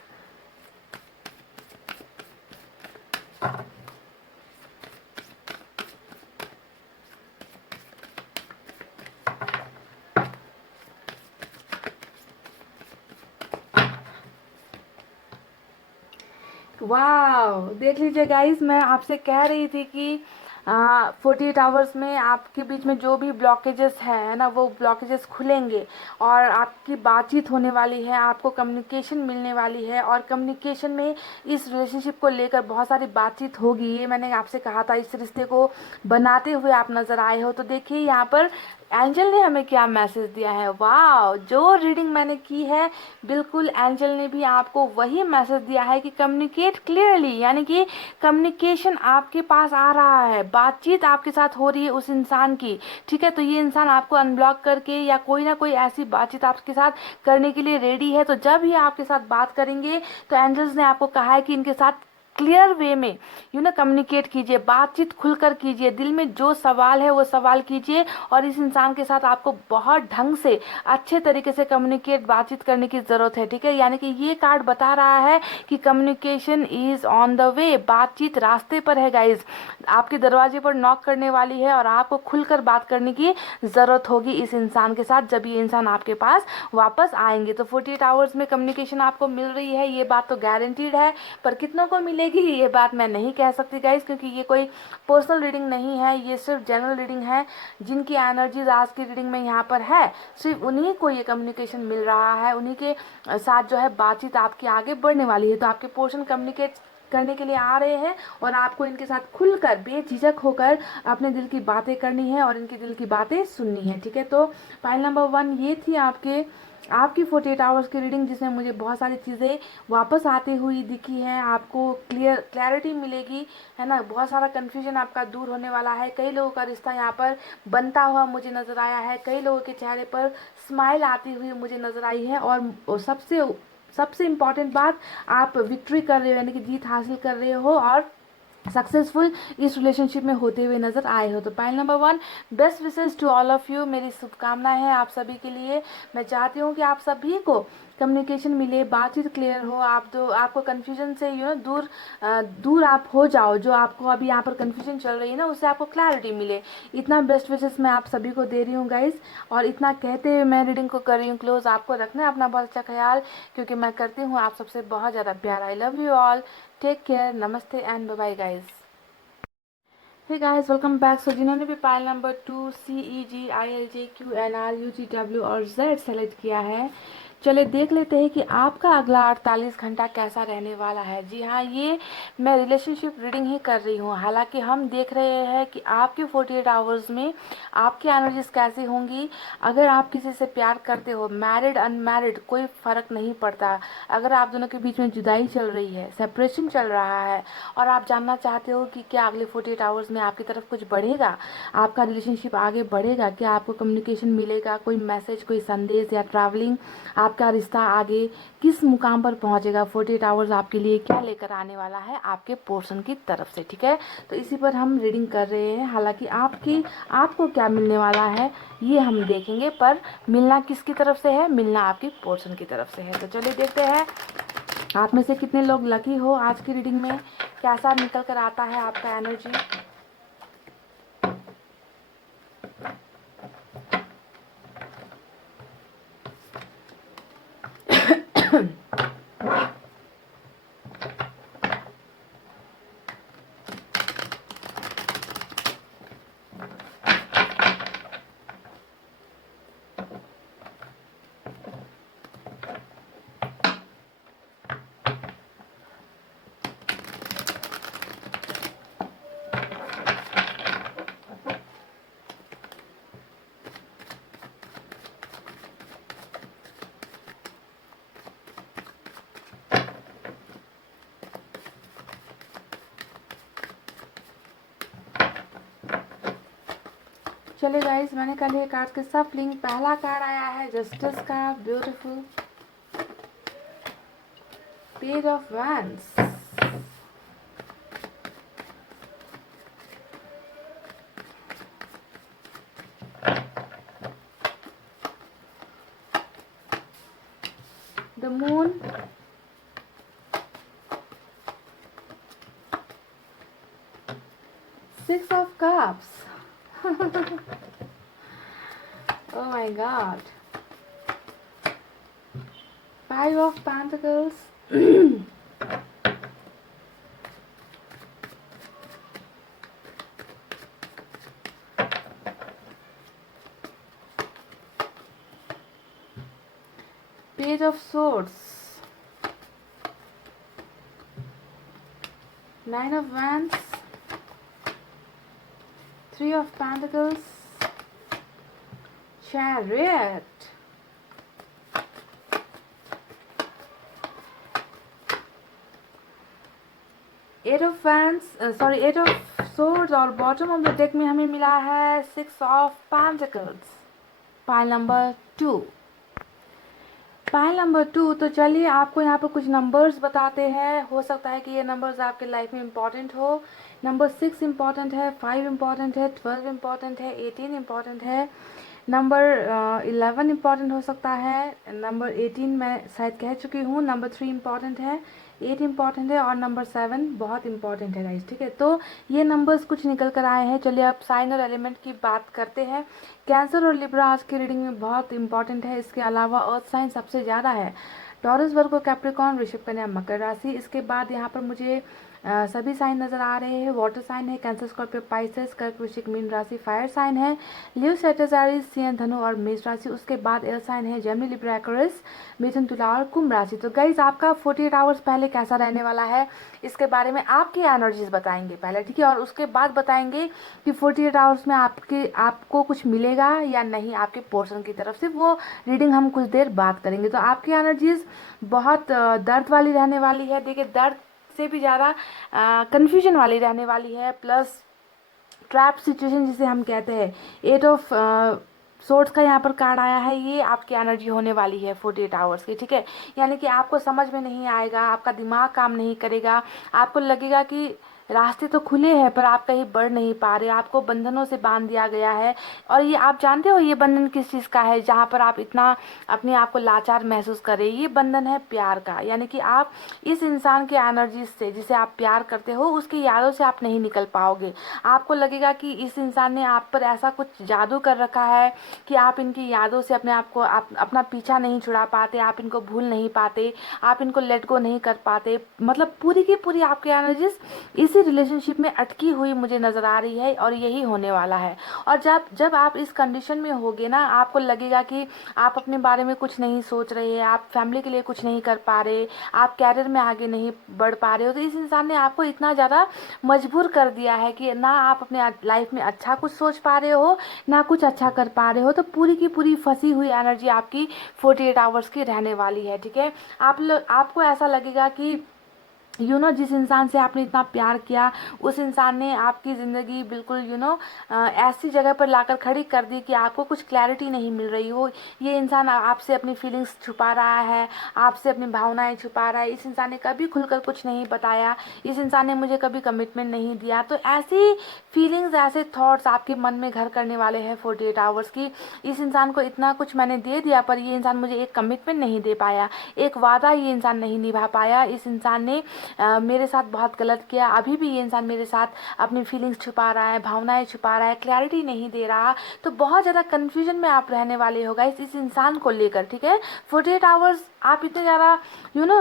वाह, देख लीजिए गाइस, मैं आपसे कह रही थी कि 48 आवर्स में आपके बीच में जो भी ब्लॉकेजेस है ना, वो ब्लॉकेजेस खुलेंगे और आपकी बातचीत होने वाली है, आपको कम्युनिकेशन मिलने वाली है, और कम्युनिकेशन में इस रिलेशनशिप को लेकर बहुत सारी बातचीत होगी। ये मैंने आपसे कहा था, इस रिश्ते को बनाते हुए आप नज़र आए हो। तो देखिए यहाँ पर एंजल ने हमें क्या मैसेज दिया है। वाह, जो रीडिंग मैंने की है, बिल्कुल एंजल ने भी आपको वही मैसेज दिया है कि कम्युनिकेट क्लियरली, यानी कि कम्युनिकेशन आपके पास आ रहा है, बातचीत आपके साथ हो रही है उस इंसान की। ठीक है, तो ये इंसान आपको अनब्लॉक करके या कोई ना कोई ऐसी बातचीत आपके साथ करने के लिए रेडी है। तो जब ही आपके साथ बात करेंगे, तो एंजल्स ने आपको कहा है कि इनके साथ क्लियर वे में कम्युनिकेट कीजिए, बातचीत खुलकर कीजिए, दिल में जो सवाल है वो सवाल कीजिए, और इस इंसान के साथ आपको बहुत ढंग से अच्छे तरीके से कम्युनिकेट बातचीत करने की ज़रूरत है, ठीक है। यानी कि ये कार्ड बता रहा है कि communication is on the way, बातचीत रास्ते पर है गाइज, आपके दरवाजे पर नॉक करने वाली है, और आपको खुलकर बात करने की ज़रूरत होगी इस इंसान के साथ जब ये इंसान आपके पास वापस आएंगे। तो 48 आवर्स में कम्युनिकेशन आपको मिल रही है, ये बात तो गारंटीड है, पर कितनों को मिलेगी ये बात मैं नहीं कह सकती गाइज, क्योंकि ये कोई पर्सनल रीडिंग नहीं है, ये सिर्फ जनरल रीडिंग है। जिनकी एनर्जीज आज की रीडिंग में यहाँ पर है, सिर्फ उन्हीं को ये कम्युनिकेशन मिल रहा है, उन्हीं के साथ जो है बातचीत आपकी आगे बढ़ने वाली है। तो आपके पोर्शन कम्युनिकेट करने के लिए आ रहे हैं, और आपको इनके साथ खुलकर बेझिझक होकर अपने दिल की बातें करनी है और इनके दिल की बातें सुननी है, ठीक है। तो पाइल नंबर 1 ये थी आपकी 48 आवर्स की रीडिंग, जिसमें मुझे बहुत सारी चीज़ें वापस आती हुई दिखी हैं, आपको क्लैरिटी मिलेगी, है ना। बहुत सारा कन्फ्यूजन आपका दूर होने वाला है, कई लोगों का रिश्ता यहाँ पर बनता हुआ मुझे नज़र आया है, कई लोगों के चेहरे पर स्माइल आती हुई मुझे नज़र आई है, और सबसे इम्पॉर्टेंट बात, आप विक्ट्री कर रहे हो, यानी कि जीत हासिल कर रहे हो और सक्सेसफुल इस रिलेशनशिप में होते हुए नजर आए हो। तो pile number 1, best wishes to all of you, मेरी शुभकामनाएं हैं आप सभी के लिए। मैं चाहती हूँ कि आप सभी को कम्युनिकेशन मिले, बातचीत क्लियर हो, आपको कन्फ्यूजन से दूर आप हो जाओ, जो आपको अभी यहाँ पर कन्फ्यूजन चल रही है ना, उससे आपको क्लैरिटी मिले। इतना बेस्ट विशेस मैं आप सभी को दे रही हूँ गाइज, और इतना कहते हुए मैं रीडिंग को कर रही हूँ क्लोज। आपको रखना है अपना बहुत अच्छा ख्याल, क्योंकि मैं करती हूँ आप सबसे बहुत ज़्यादा प्यार। I love you all, take care, नमस्ते and bye bye guys. Hey guys, welcome back. So जिन्होंने भी पाइल नंबर 2 CEGILJQNRUTW और Z सेलेक्ट किया है, चले देख लेते हैं कि आपका अगला 48 घंटा कैसा रहने वाला है। जी हाँ, ये मैं रिलेशनशिप रीडिंग ही कर रही हूँ, हालांकि हम देख रहे हैं कि आपके 48 आवर्स में आपकी एनर्जीज कैसी होंगी। अगर आप किसी से प्यार करते हो, मैरिड अनमैरिड कोई फ़र्क नहीं पड़ता, अगर आप दोनों के बीच में जुदाई चल रही है, सेपरेशन चल रहा है, और आप जानना चाहते हो कि क्या अगले 48 आवर्स में आपकी तरफ कुछ बढ़ेगा, आपका रिलेशनशिप आगे बढ़ेगा, क्या आपको कम्युनिकेशन मिलेगा, कोई मैसेज, कोई संदेश या ट्रैवलिंग, आपका रिश्ता आगे किस मुकाम पर पहुंचेगा, 48 आवर्स आपके लिए क्या लेकर आने वाला है आपके पोर्शन की तरफ से, ठीक है। तो इसी पर हम रीडिंग कर रहे हैं, हालांकि आपको क्या मिलने वाला है ये हम देखेंगे, पर मिलना किसकी तरफ से है, मिलना आपकी पोर्शन की तरफ से है। तो चलिए देखते हैं आप में से कितने लोग लकी हो, आज की रीडिंग में कैसा निकल कर आता है आपका एनर्जी। चलिए गाइस, मैंने कल ये कार्ड के सब लिंक, पहला कार्ड आया है जस्टिस का, beautiful page of wands, the moon, six of cups, oh my god, five of pentacles, page of swords, nine of wands, three of pentacles, chariot, eight of fans, eight of swords, और bottom of the deck में हमें मिला है six of pentacles. Pile number 2, pile number 2, तो चलिए आपको यहाँ पर कुछ नंबर्स बताते हैं। हो सकता है कि ये नंबर्स आपके लाइफ में इम्पॉर्टेंट हो। नंबर 6 इम्पॉर्टेंट है, 5 इम्पॉर्टेंट है, 12 इम्पॉर्टेंट है, 18 इम्पॉर्टेंट है, नंबर 11 इम्पॉर्टेंट हो सकता है, नंबर 18 मैं शायद कह चुकी हूँ, नंबर 3 इम्पॉर्टेंट है, 8 इम्पॉर्टेंट है और नंबर 7 बहुत इंपॉर्टेंट है गाइस। ठीक है, तो ये नंबर्स कुछ निकल कर आए हैं। चलिए अब साइन और एलिमेंट की बात करते हैं। कैंसर और लिब्रा आज की रीडिंग में बहुत इंपॉर्टेंट है। इसके अलावा अर्थ साइन सबसे ज़्यादा है। टॉरस, वर्गो, कैप्रिकॉर्न, वृषभ, कन्या, मकर राशि। इसके बाद यहाँ पर मुझे सभी साइन नज़र आ रहे हैं। वाटर साइन है कैंसर, स्कॉर्पियो, पाइसेस, कर्क, वृश्चिक, मीन राशि। फायर साइन है लियो, सेजिटेरियस, सिंह, धनु और मेष राशि। उसके बाद एयर साइन है जेमिनी, लिब्रा, एक्वेरियस, मिथुन, तुला और कुंभ राशि। तो गाइज आपका 48 आवर्स पहले कैसा रहने वाला है इसके बारे में आपकी एनर्जीज बताएंगे पहले, ठीक है, और उसके बाद बताएंगे कि 48 आवर्स में आपको कुछ मिलेगा या नहीं आपके पोर्शन की तरफ से। वो रीडिंग हम कुछ देर बात करेंगे। तो आपकी एनर्जीज बहुत दर्द वाली रहने वाली है। देखिए, दर्द से भी ज़्यादा कन्फ्यूजन वाली रहने वाली है, प्लस ट्रैप सिचुएशन जिसे हम कहते हैं। 8 ऑफ सोर्ट्स का यहाँ पर कार्ड आया है। ये आपकी एनर्जी होने वाली है 48 आवर्स की, ठीक है। यानी कि आपको समझ में नहीं आएगा, आपका दिमाग काम नहीं करेगा, आपको लगेगा कि रास्ते तो खुले हैं पर आप कहीं बढ़ नहीं पा रहे, आपको बंधनों से बांध दिया गया है। और ये आप जानते हो ये बंधन किस चीज़ का है, जहाँ पर आप इतना अपने आप को लाचार महसूस करें। ये बंधन है प्यार का, यानी कि आप इस इंसान के एनर्जी से जिसे आप प्यार करते हो उसकी यादों से आप नहीं निकल पाओगे। आपको लगेगा कि इस इंसान ने आप पर ऐसा कुछ जादू कर रखा है कि आप इनकी यादों से अपने आप को अपना पीछा नहीं छुड़ा पाते, आप इनको भूल नहीं पाते, आप इनको लेट गो नहीं कर पाते। मतलब पूरी की पूरी आपकी एनर्जीज इसी रिलेशनशिप में अटकी हुई मुझे नज़र आ रही है और यही होने वाला है। और जब आप इस कंडीशन में होगे ना, आपको लगेगा कि आप अपने बारे में कुछ नहीं सोच रहे हैं, आप फैमिली के लिए कुछ नहीं कर पा रहे, आप कैरियर में आगे नहीं बढ़ पा रहे हो। तो इस इंसान ने आपको इतना ज़्यादा मजबूर कर दिया है कि ना आप अपने लाइफ में अच्छा कुछ सोच पा रहे हो, ना कुछ अच्छा कर पा रहे हो। तो पूरी की पूरी फंसी हुई एनर्जी आपकी 48 आवर्स की रहने वाली है, ठीक है। आपको ऐसा लगेगा कि जिस इंसान से आपने इतना प्यार किया उस इंसान ने आपकी ज़िंदगी बिल्कुल ऐसी जगह पर लाकर खड़ी कर दी कि आपको कुछ क्लैरिटी नहीं मिल रही हो। ये इंसान आपसे अपनी फीलिंग्स छुपा रहा है, आपसे अपनी भावनाएं छुपा रहा है। इस इंसान ने कभी खुलकर कुछ नहीं बताया, इस इंसान ने मुझे कभी कमिटमेंट नहीं दिया। तो ऐसी फीलिंग्स, ऐसे थॉट्स आपके मन में घर करने वाले हैं 48 आवर्स की। इस इंसान को इतना कुछ मैंने दे दिया पर ये इंसान मुझे एक कमिटमेंट नहीं दे पाया, एक वादा ये इंसान नहीं निभा पाया। इस इंसान ने मेरे साथ बहुत गलत किया। अभी भी ये इंसान मेरे साथ अपनी फीलिंग्स छुपा रहा है, भावनाएं छुपा रहा है, क्लैरिटी नहीं दे रहा। तो बहुत ज़्यादा कन्फ्यूजन में आप रहने वाले हो गाइस इस इंसान को लेकर, ठीक है। 48 आवर्स आप इतने ज़्यादा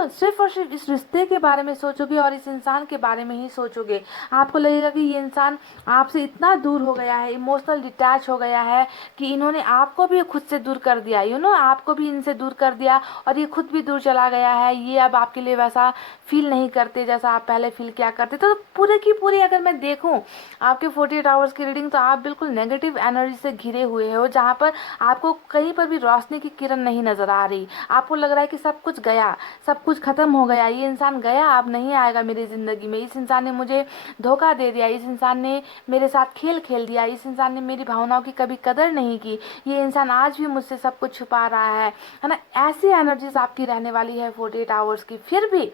सिर्फ और सिर्फ इस रिश्ते के बारे में सोचोगे और इस इंसान के बारे में ही सोचोगे। आपको लगेगा कि ये इंसान आपसे इतना दूर हो गया है, इमोशनल डिटैच हो गया है कि इन्होंने आपको भी खुद से दूर कर दिया, आपको भी इनसे दूर कर दिया और ये खुद भी दूर चला गया है। ये अब आपके लिए वैसा फील नहीं करते जैसा आप पहले फील किया करते। तो पूरे की पूरी अगर मैं देखूं आपके 48 आवर्स की रीडिंग, तो आप बिल्कुल नेगेटिव एनर्जी से घिरे हुए हो, जहां पर आपको कहीं पर भी रोशनी की किरण नहीं नजर आ रही। आपको लग रहा है कि सब कुछ गया, सब कुछ खत्म हो गया, ये इंसान गया, अब नहीं आएगा मेरी जिंदगी में। इस इंसान ने मुझे धोखा दे दिया, इस इंसान ने मेरे साथ खेल खेल दिया, इस इंसान ने मेरी भावनाओं की कभी कदर नहीं की, ये इंसान आज भी मुझसे सब कुछ छुपा रहा है ना। ऐसी एनर्जीज आपकी रहने वाली है 48 आवर्स की। फिर भी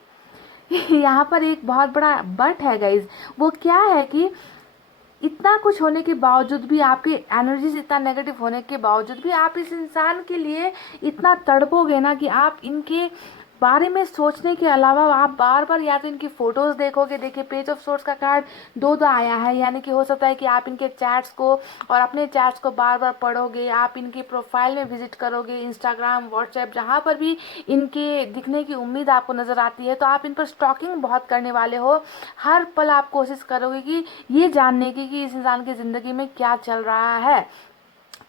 यहाँ पर एक बहुत बड़ा बट है गाइज। वो क्या है कि इतना कुछ होने के बावजूद भी, आपकी एनर्जीज इतना नेगेटिव होने के बावजूद भी आप इस इंसान के लिए इतना तड़पोगे ना कि आप इनके बारे में सोचने के अलावा आप बार बार या तो इनकी फोटोज देखोगे। देखिए, पेज ऑफ सोर्ट्स का कार्ड दो आया है, यानी कि हो सकता है कि आप इनके चैट्स को और अपने चैट्स को बार बार पढ़ोगे, आप इनकी प्रोफाइल में विजिट करोगे, इंस्टाग्राम, व्हाट्सएप, जहाँ पर भी इनके दिखने की उम्मीद आपको नज़र आती है तो आप इन पर स्टॉकिंग बहुत करने वाले हो। हर पल आप कोशिश करोगे कि ये जानने की कि इस इंसान की ज़िंदगी में क्या चल रहा है,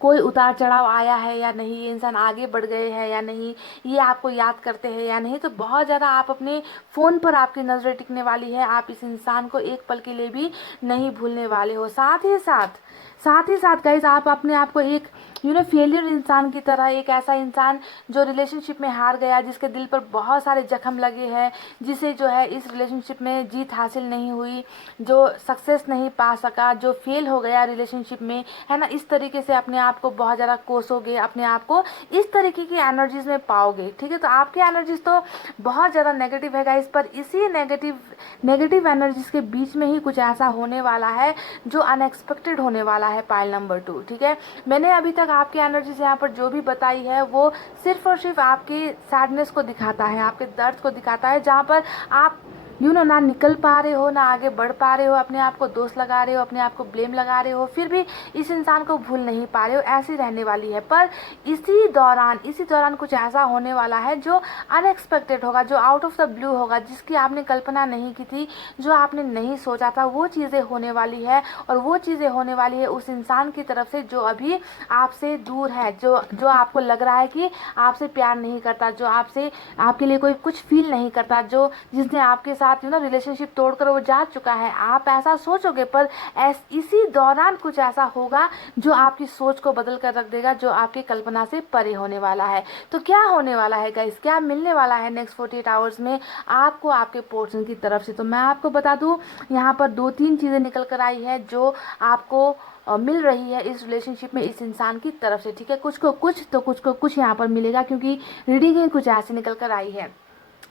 कोई उतार चढ़ाव आया है या नहीं, ये इंसान आगे बढ़ गए हैं या नहीं, ये आपको याद करते हैं या नहीं। तो बहुत ज़्यादा आप अपने फ़ोन पर आपकी नज़रें टिकने वाली है, आप इस इंसान को एक पल के लिए भी नहीं भूलने वाले हो। साथ ही साथ गाइस आप अपने आप को एक फेलियर इंसान की तरह, एक ऐसा इंसान जो रिलेशनशिप में हार गया, जिसके दिल पर बहुत सारे जख्म लगे हैं, जिसे जो है इस रिलेशनशिप में जीत हासिल नहीं हुई, जो सक्सेस नहीं पा सका, जो फेल हो गया रिलेशनशिप में, है ना। इस तरीके से अपने आप को बहुत ज़्यादा कोसोगे, अपने आप को इस तरीके की एनर्जीज में पाओगे, ठीक है। तो आपकी एनर्जीज तो बहुत ज़्यादा नेगेटिव है गाइस, पर इसी नेगेटिव एनर्जीज के बीच में ही कुछ ऐसा होने वाला है जो अनएक्सपेक्टेड होने वाला है, पाइल नंबर 2, ठीक है। मैंने अभी तक आपकी एनर्जीज यहाँ पर जो भी बताई है वो सिर्फ और सिर्फ आपकी सैडनेस को दिखाता है, आपके दर्द को दिखाता है, जहाँ पर आप ना निकल पा रहे हो, ना आगे बढ़ पा रहे हो, अपने आप को दोष लगा रहे हो, अपने आप को ब्लेम लगा रहे हो, फिर भी इस इंसान को भूल नहीं पा रहे हो, ऐसी रहने वाली है। पर इसी दौरान कुछ ऐसा होने वाला है जो अनएक्सपेक्टेड होगा, जो आउट ऑफ द ब्लू होगा, जिसकी आपने कल्पना नहीं की थी, जो आपने नहीं सोचा था, वो चीज़ें होने वाली है। और वो चीज़ें होने वाली है उस इंसान की तरफ से जो अभी आपसे दूर है, जो आपको लग रहा है कि आपसे प्यार नहीं करता, जो आपके लिए कोई कुछ फील नहीं करता, जिसने आपके साथ रिलेशनशिप तोड़कर वो जा चुका है। आप ऐसा सोचोगे, पर इसी दौरान कुछ ऐसा होगा जो आपकी सोच को बदल कर रख देगा, जो आपकी कल्पना से परे होने वाला है। तो क्या होने वाला है गाइस, क्या मिलने वाला है नेक्स्ट 48 आवर्स में आपको आपके पोर्शन की तरफ से? तो मैं आपको बता दूं, यहाँ पर 2-3 चीज़ें निकल कर आई है जो आपको मिल रही है इस रिलेशनशिप में इस इंसान की तरफ से, ठीक है। कुछ को कुछ तो कुछ को कुछ यहाँ पर मिलेगा, क्योंकि रीडिंग ही कुछ ऐसे निकल कर आई है।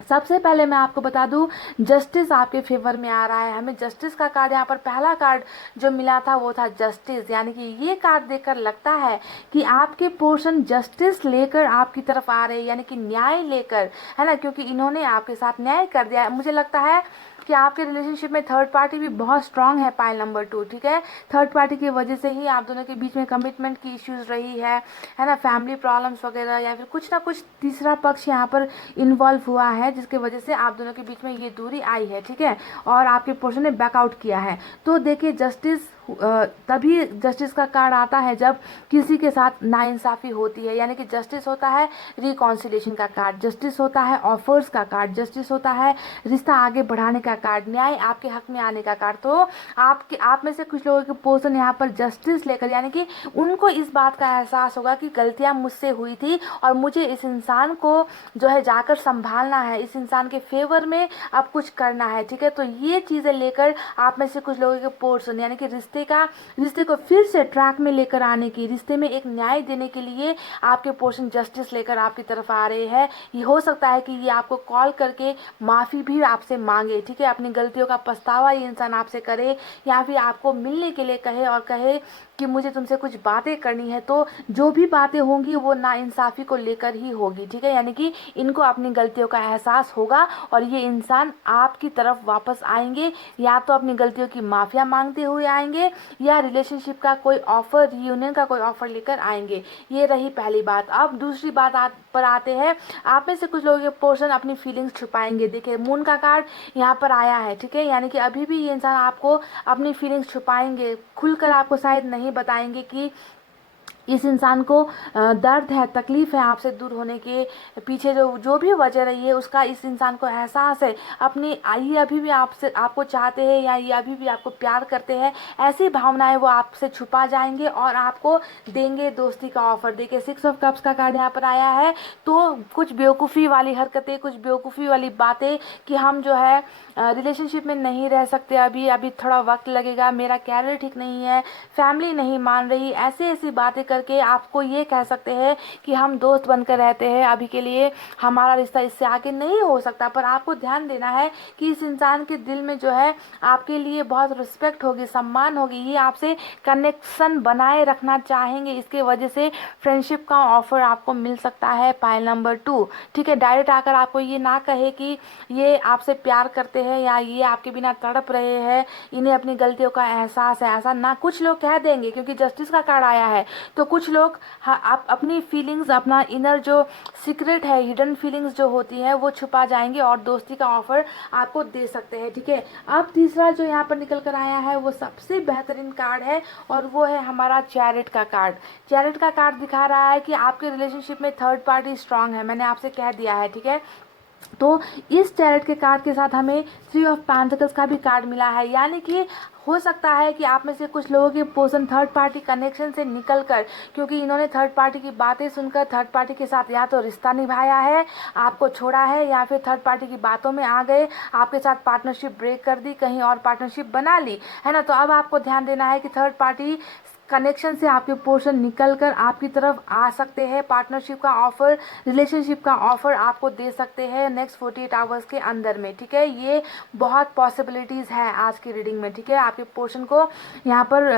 सबसे पहले मैं आपको बता दूं, जस्टिस आपके फेवर में आ रहा है। हमें जस्टिस का कार्ड, यहाँ पर पहला कार्ड जो मिला था वो था जस्टिस, यानी कि ये कार्ड देखकर लगता है कि आपके पोर्शन जस्टिस लेकर आपकी तरफ आ रहे हैं, यानी कि न्याय लेकर, है ना, क्योंकि इन्होंने आपके साथ न्याय कर दिया। मुझे लगता है कि आपके रिलेशनशिप में थर्ड पार्टी भी बहुत स्ट्रांग है, पाइल नंबर 2, ठीक है। थर्ड पार्टी की वजह से ही आप दोनों के बीच में कमिटमेंट की इश्यूज रही है ना, फैमिली प्रॉब्लम्स वगैरह, या फिर कुछ ना कुछ तीसरा पक्ष यहाँ पर इन्वॉल्व हुआ है, जिसकी वजह से आप दोनों के बीच में ये दूरी आई है, ठीक है। और आपके पोर्शन ने बैकआउट किया है। तो देखिए, जस्टिस तभी जस्टिस का कार्ड आता है जब किसी के साथ नाइंसाफ़ी होती है, यानी कि जस्टिस होता है रिकॉन्सिलेशन का कार्ड, जस्टिस होता है ऑफर्स का कार्ड, जस्टिस होता है रिश्ता आगे बढ़ाने का कार्ड, न्याय आपके हक में आने का कार्ड। तो आप में से कुछ लोगों के पोर्शन यहाँ पर जस्टिस लेकर, यानी कि उनको इस बात का एहसास होगा कि गलतियाँ मुझसे हुई थी और मुझे इस इंसान को जो है जाकर संभालना है, इस इंसान के फेवर में अब कुछ करना है, ठीक है। तो ये चीज़ें लेकर आप में से कुछ लोगों के पोर्शन, यानी कि रिश्ते को फिर से ट्रैक में लेकर आने की, रिश्ते में एक न्याय देने के लिए आपके पोर्शन जस्टिस लेकर आपकी तरफ आ रहे हैं। ये हो सकता है कि ये आपको कॉल करके माफ़ी भी आपसे मांगे, ठीक है, अपनी गलतियों का पछतावा ये इंसान आपसे करे, या फिर आपको मिलने के लिए कहे और कहे कि मुझे तुमसे कुछ बातें करनी है। तो जो भी बातें होंगी वो नाइंसाफ़ी को लेकर ही होगी, ठीक है, यानी कि इनको अपनी गलतियों का एहसास होगा और ये इंसान आपकी तरफ वापस आएंगे, या तो अपनी गलतियों की माफ़िया मांगते हुए आएंगे, या रिलेशनशिप का कोई ऑफर, रियूनियन का कोई ऑफर लेकर आएंगे। ये रही पहली बात। अब दूसरी बात पर आते हैं, आप में से कुछ लोगों के पोर्शन अपनी फीलिंग्स छुपाएंगे। देखिए, मून का कार्ड यहाँ पर आया है, ठीक है, यानी कि अभी भी ये इंसान आपको अपनी फीलिंग्स छुपाएंगे, खुलकर आपको शायद नहीं बताएंगे कि इस इंसान को दर्द है, तकलीफ है आपसे दूर होने के पीछे, जो भी वजह रही है उसका इस इंसान को एहसास है। ये अभी भी आपको चाहते हैं, या ये अभी भी आपको प्यार करते हैं, ऐसी भावनाएं वो आपसे छुपा जाएंगे और आपको देंगे दोस्ती का ऑफर। देखिए, 6 ऑफ कप्स का कार्ड यहाँ पर आया है। तो कुछ बेवकूफ़ी वाली हरकतें, कुछ बेवकूफ़ी वाली बातें कि हम जो है रिलेशनशिप में नहीं रह सकते, अभी थोड़ा वक्त लगेगा, मेरा कैरियर ठीक नहीं है, फैमिली नहीं मान रही, ऐसी बातें करके आपको ये कह सकते हैं कि हम दोस्त बनकर रहते हैं, अभी के लिए हमारा रिश्ता इससे आगे नहीं हो सकता। पर आपको ध्यान देना है कि इस इंसान के दिल में जो है आपके लिए बहुत रिस्पेक्ट होगी, सम्मान होगी, ये आपसे कनेक्शन बनाए रखना चाहेंगे। इसके वजह से फ्रेंडशिप का ऑफर आपको मिल सकता है, पाइल नंबर 2, ठीक है। डायरेक्ट आकर आपको ये ना कहे कि ये आपसे प्यार करते हैं या ये आपके बिना तड़प रहे हैं, इन्हें अपनी गलतियों का एहसास है, ऐसा ना कुछ लोग कह देंगे, क्योंकि जस्टिस का कार्ड आया है। तो कुछ लोग आप अपनी फीलिंग्स, अपना इनर जो सीक्रेट है, हिडन फीलिंग्स जो होती हैं वो छुपा जाएंगे और दोस्ती का ऑफर आपको दे सकते हैं, ठीक है। अब तीसरा जो यहाँ पर निकल कर आया है वो सबसे बेहतरीन कार्ड है, और वो है हमारा चैरिट का कार्ड। चैरिट का कार्ड दिखा रहा है कि आपके रिलेशनशिप में थर्ड पार्टी स्ट्रांग है, मैंने आपसे कह दिया है, ठीक है। तो इस चैरिट के कार्ड के साथ हमें 3 ऑफ पेंटिकल्स का भी कार्ड मिला है, यानी कि हो सकता है कि आप में से कुछ लोगों के पर्सन थर्ड पार्टी कनेक्शन से निकलकर, क्योंकि इन्होंने थर्ड पार्टी की बातें सुनकर थर्ड पार्टी के साथ या तो रिश्ता निभाया है, आपको छोड़ा है, या फिर थर्ड पार्टी की बातों में आ गए, आपके साथ पार्टनरशिप ब्रेक कर दी, कहीं और पार्टनरशिप बना ली, है ना। तो अब आपको ध्यान देना है कि थर्ड पार्टी कनेक्शन से आपके पोर्शन निकलकर आपकी तरफ आ सकते हैं, पार्टनरशिप का ऑफर, रिलेशनशिप का ऑफर आपको दे सकते हैं नेक्स्ट 48 आवर्स के अंदर में, ठीक है। ये बहुत पॉसिबिलिटीज़ है आज की रीडिंग में, ठीक है। आपके पोर्शन को यहाँ पर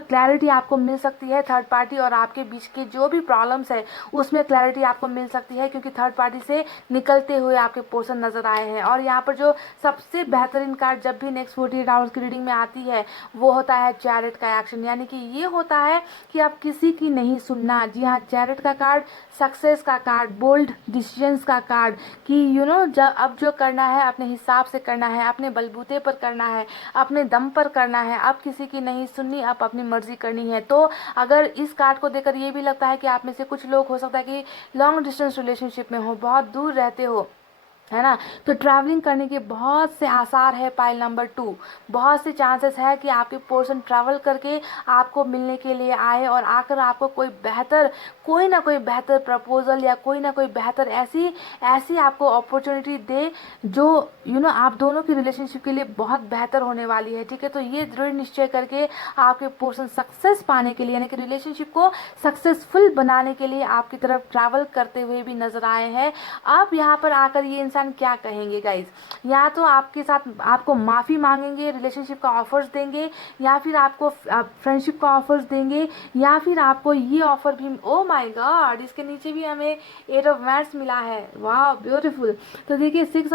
क्लैरिटी आपको मिल सकती है, थर्ड पार्टी और आपके बीच के जो भी प्रॉब्लम्स है उसमें क्लैरिटी आपको मिल सकती है, क्योंकि थर्ड पार्टी से निकलते हुए आपके पोर्शन नजर आए हैं। और यहाँ पर जो सबसे बेहतरीन कार्ड जब भी नेक्स्ट 48 आवर्स की रीडिंग में आती है वो होता है चैरिट का एक्शन, यानी कि ये होता है कि आप किसी की नहीं सुनना। जी हाँ, चैरिट का कार्ड सक्सेस का कार्ड, बोल्ड डिसीजंस का कार्ड, कि जब अब जो करना है अपने हिसाब से करना है, अपने बलबूते पर करना है, अपने दम पर करना है, अब किसी की नहीं सुननी, अब अपनी मर्जी करनी है। तो अगर इस कार्ड को देखकर ये भी लगता है कि आप में से कुछ लोग हो सकता है कि लॉन्ग डिस्टेंस रिलेशनशिप में हो, बहुत दूर रहते हो, है ना, तो ट्रैवलिंग करने के बहुत से आसार है। पाइल नंबर 2, बहुत से चांसेस है कि आपके पर्सन ट्रैवल करके आपको मिलने के लिए आए और आकर आपको कोई ना कोई बेहतर प्रपोजल या कोई ना कोई बेहतर ऐसी आपको अपॉर्चुनिटी दे जो आप दोनों की रिलेशनशिप के लिए बहुत बेहतर होने वाली है, ठीक है। तो ये दृढ़ निश्चय करके आपके पर्सन सक्सेस पाने के लिए, यानी कि रिलेशनशिप को सक्सेसफुल बनाने के लिए आपकी तरफ ट्रैवल करते हुए भी नजर आए हैं। अब यहाँ पर आकर ये इंसान क्या कहेंगे गाइज, या तो आपके साथ आपको माफ़ी मांगेंगे, रिलेशनशिप का ऑफर्स देंगे, या फिर आपको फ्रेंडशिप का ऑफर्स देंगे, या फिर आपको ये ऑफर भी, ओ माय गॉड, इसके नीचे भी हमें 8 ऑफ वैंड्स मिला है, वाह ब्यूटीफुल। तो देखिए 6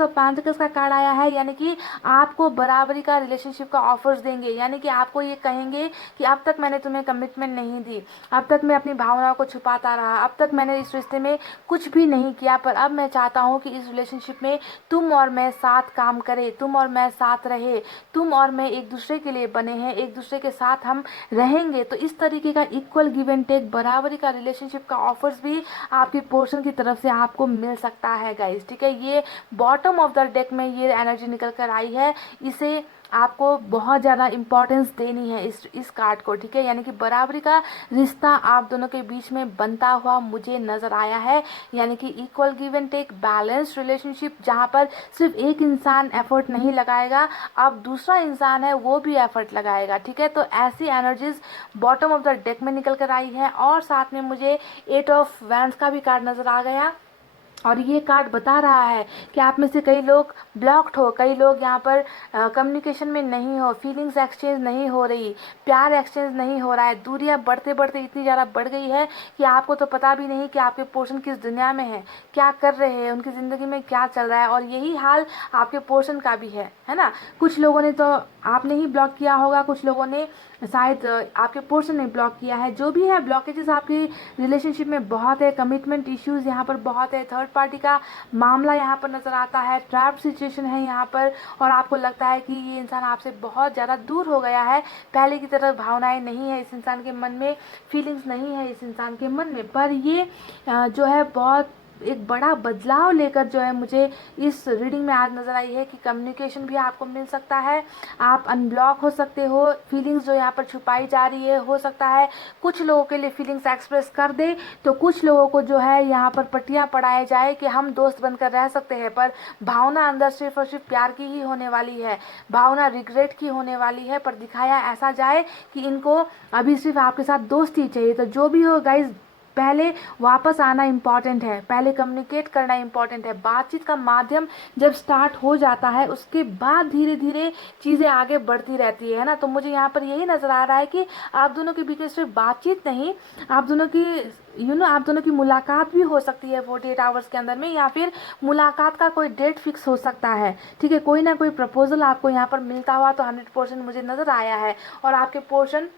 ऑफ पेंटिकल्स का कार्ड आया है, यानी कि आपको बराबरी का रिलेशनशिप का ऑफर्स देंगे, यानी कि आपको ये कहेंगे कि अब तक मैंने तुम्हें कमिटमेंट नहीं दी, अब तक मैं अपनी भावनाओं को छुपाता रहा, अब तक मैंने इस रिश्ते में कुछ भी नहीं किया, पर अब मैं चाहता हूँ कि इस रिलेशनशिप में तुम और मैं साथ काम करें, तुम और मैं साथ रहे, तुम और मैं एक दूसरे के लिए बने हैं, एक दूसरे के साथ हम रहेंगे। तो इस तरीके का इक्वल गिव एंड टेक, बराबरी का रिलेशनशिप का ऑफर्स भी आपके पोर्शन की तरफ से आपको मिल सकता है गाइस, ठीक है। ये बॉटम ऑफ द डेक में ये एनर्जी निकल कर आई है, इसे आपको बहुत ज़्यादा इम्पोर्टेंस देनी है इस कार्ड को, ठीक है। यानी कि बराबरी का रिश्ता आप दोनों के बीच में बनता हुआ मुझे नज़र आया है, यानी कि equal give and take, balanced relationship, जहाँ पर सिर्फ एक इंसान एफर्ट नहीं लगाएगा, अब दूसरा इंसान है वो भी एफर्ट लगाएगा, ठीक है। तो ऐसी energies bottom of the deck में निकल कर आई है, और साथ में मुझे 8 ऑफ वैंड्स का भी कार्ड नज़र आ गया, और ये कार्ड बता रहा है कि आप में से कई लोग ब्लॉक्ड हो, कई लोग यहाँ पर कम्युनिकेशन में नहीं हो, फीलिंग्स एक्सचेंज नहीं हो रही, प्यार एक्सचेंज नहीं हो रहा है, दूरियाँ बढ़ते बढ़ते इतनी ज़्यादा बढ़ गई है कि आपको तो पता भी नहीं कि आपके पोर्शन किस दुनिया में है, क्या कर रहे हैं, उनकी ज़िंदगी में क्या चल रहा है। और यही हाल आपके पोर्शन का भी है ना। कुछ लोगों ने तो आपने ही ब्लॉक किया होगा, कुछ लोगों ने शायद आपके पोर्शन ने ब्लॉक किया है। जो भी है, ब्लॉकेजेस आपकी रिलेशनशिप में बहुत है, कमिटमेंट इश्यूज यहाँ पर बहुत है, थर्ड पार्टी का मामला यहाँ पर नज़र आता है, ट्रैप सिचुएशन है यहाँ पर, और आपको लगता है कि ये इंसान आपसे बहुत ज़्यादा दूर हो गया है, पहले की तरह भावनाएं नहीं है इस इंसान के मन में, फीलिंग्स नहीं है इस इंसान के मन में। पर ये जो है बहुत एक बड़ा बदलाव लेकर जो है मुझे इस रीडिंग में आज नज़र आई है कि कम्युनिकेशन भी आपको मिल सकता है, आप अनब्लॉक हो सकते हो, फीलिंग्स जो यहाँ पर छुपाई जा रही है, हो सकता है कुछ लोगों के लिए फीलिंग्स एक्सप्रेस कर दे, तो कुछ लोगों को जो है यहाँ पर पट्टियाँ पढ़ाए जाए कि हम दोस्त बनकर रह सकते हैं, पर भावना अंदर सिर्फ और सिर्फ प्यार की ही होने वाली है, भावना रिग्रेट की होने वाली है, पर दिखाया ऐसा जाए कि इनको अभी सिर्फ आपके साथ दोस्ती चाहिए। तो जो भी हो गाइज, पहले वापस आना इम्पॉर्टेंट है, पहले कम्युनिकेट करना इम्पॉर्टेंट है। बातचीत का माध्यम जब स्टार्ट हो जाता है उसके बाद धीरे धीरे चीज़ें आगे बढ़ती रहती है ना। तो मुझे यहाँ पर यही नज़र आ रहा है कि आप दोनों के बीच सिर्फ बातचीत नहीं, आप दोनों की मुलाकात भी हो सकती है 48 आवर्स के अंदर में, या फिर मुलाकात का कोई डेट फिक्स हो सकता है, ठीक है। कोई ना कोई प्रपोजल आपको यहाँ पर मिलता हुआ तो 100% मुझे नज़र आया है। और आपके पोर्शन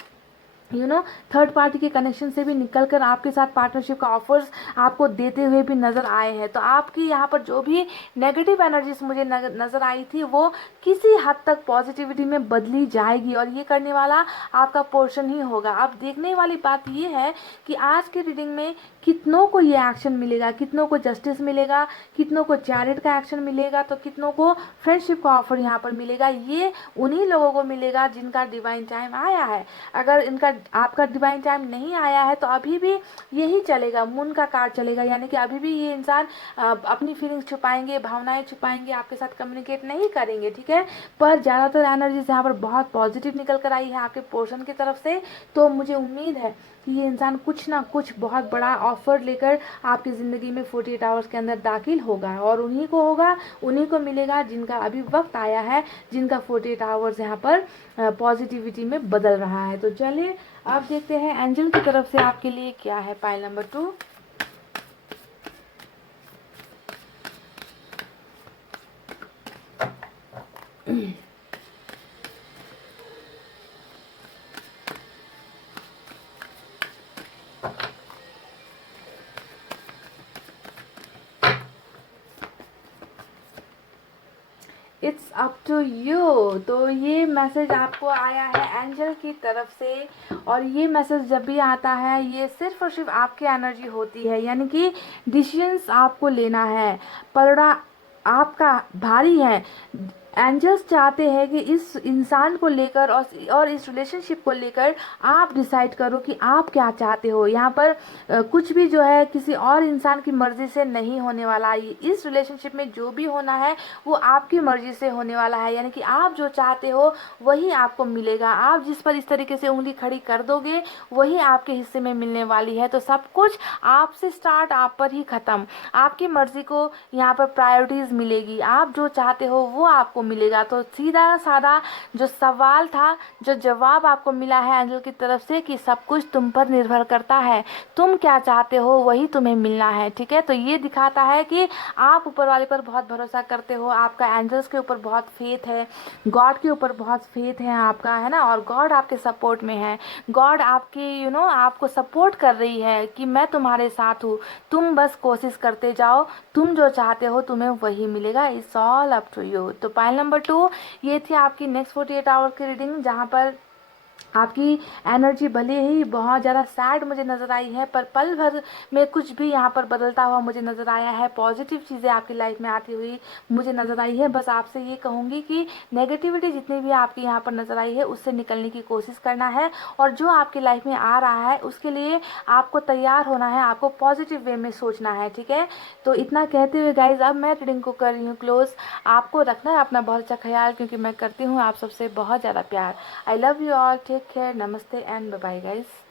थर्ड पार्टी के कनेक्शन से भी निकल कर आपके साथ पार्टनरशिप का ऑफर्स आपको देते हुए भी नज़र आए हैं। तो आपकी यहाँ पर जो भी नेगेटिव एनर्जीज मुझे नज़र आई थी वो किसी हद तक पॉजिटिविटी में बदली जाएगी और ये करने वाला आपका पोर्शन ही होगा। अब देखने वाली बात ये है कि आज की रीडिंग में कितनों को ये एक्शन मिलेगा, कितनों को जस्टिस मिलेगा, कितनों को चैरिट का एक्शन मिलेगा, तो कितनों को फ्रेंडशिप का ऑफर यहाँ पर मिलेगा। ये उन्हीं लोगों को मिलेगा जिनका डिवाइन टाइम आया है। अगर इनका आपका डिवाइन टाइम नहीं आया है तो अभी भी यही चलेगा, मून का कार्ड चलेगा, यानी कि अभी भी ये इंसान अपनी फीलिंग्स छुपाएंगे, भावनाएं छुपाएंगे, आपके साथ कम्युनिकेट नहीं करेंगे, ठीक है। पर ज़्यादातर एनर्जीज यहाँ पर बहुत पॉजिटिव निकल कर आई है आपके पोर्शन की तरफ से। तो मुझे उम्मीद है कि ये इंसान कुछ ना कुछ बहुत बड़ा ऑफर लेकर आपकी ज़िंदगी में 48 आवर्स के अंदर दाखिल होगा और उन्हीं को होगा, उन्हीं को मिलेगा जिनका अभी वक्त आया है, जिनका 48 आवर्स यहाँ पर पॉजिटिविटी में बदल रहा है। तो चलिए अब देखते हैं एंजल की तरफ से आपके लिए क्या है। Pile number 2, it's up to you. तो ये मैसेज आपको आया है एंजल की तरफ से और ये मैसेज जब भी आता है ये सिर्फ और सिर्फ आपकी एनर्जी होती है, यानी कि डिसीजंस आपको लेना है, पलड़ा आपका भारी है। एंजल्स चाहते हैं कि इस इंसान को लेकर और इस रिलेशनशिप को लेकर आप डिसाइड करो कि आप क्या चाहते हो। यहाँ पर कुछ भी जो है किसी और इंसान की मर्जी से नहीं होने वाला है। इस रिलेशनशिप में जो भी होना है वो आपकी मर्जी से होने वाला है, यानी कि आप जो चाहते हो वही आपको मिलेगा। आप जिस पर इस तरीके से उंगली खड़ी कर दोगे वही आपके हिस्से में मिलने वाली है। तो सब कुछ आपसे स्टार्ट, आप पर ही ख़त्म। आपकी मर्जी को यहाँ पर प्रायोरिटीज़ मिलेगी, आप जो चाहते हो वो आपको मिलेगा। तो सीधा साधा जो सवाल था, जो जवाब आपको मिला है एंजल की तरफ से कि सब कुछ तुम पर निर्भर करता है, तुम क्या चाहते हो वही तुम्हें मिलना है, ठीक है। तो ये दिखाता है कि आप ऊपर वाले पर बहुत भरोसा करते हो, आपका एंजल्स के ऊपर बहुत फेथ है, गॉड के ऊपर बहुत फेथ है आपका, है ना। और गॉड आपके सपोर्ट में है, गॉड आपके आपको सपोर्ट कर रही है कि मैं तुम्हारे साथ हूँ, तुम बस कोशिश करते जाओ, तुम जो चाहते हो तुम्हें वही मिलेगा। It's all up to you. तो पाइल नंबर 2 ये थी आपकी नेक्स्ट 48 आवर की रीडिंग, जहाँ पर आपकी एनर्जी भले ही बहुत ज़्यादा सैड मुझे नज़र आई है पर पल भर में कुछ भी यहाँ पर बदलता हुआ मुझे नज़र आया है, पॉजिटिव चीज़ें आपकी लाइफ में आती हुई मुझे नज़र आई है। बस आपसे ये कहूँगी कि नेगेटिविटी जितनी भी आपकी यहाँ पर नज़र आई है उससे निकलने की कोशिश करना है और जो आपकी लाइफ में आ रहा है उसके लिए आपको तैयार होना है, आपको पॉजिटिव वे में सोचना है, ठीक है। तो इतना कहते हुए गाइज अब मैं रीडिंग को कर रही हूँ क्लोज। आपको रखना है अपना बहुत अच्छा ख्याल, क्योंकि मैं करती हूँ आप सबसे बहुत ज़्यादा प्यार। I love you all, take care, namaste and bye bye guys.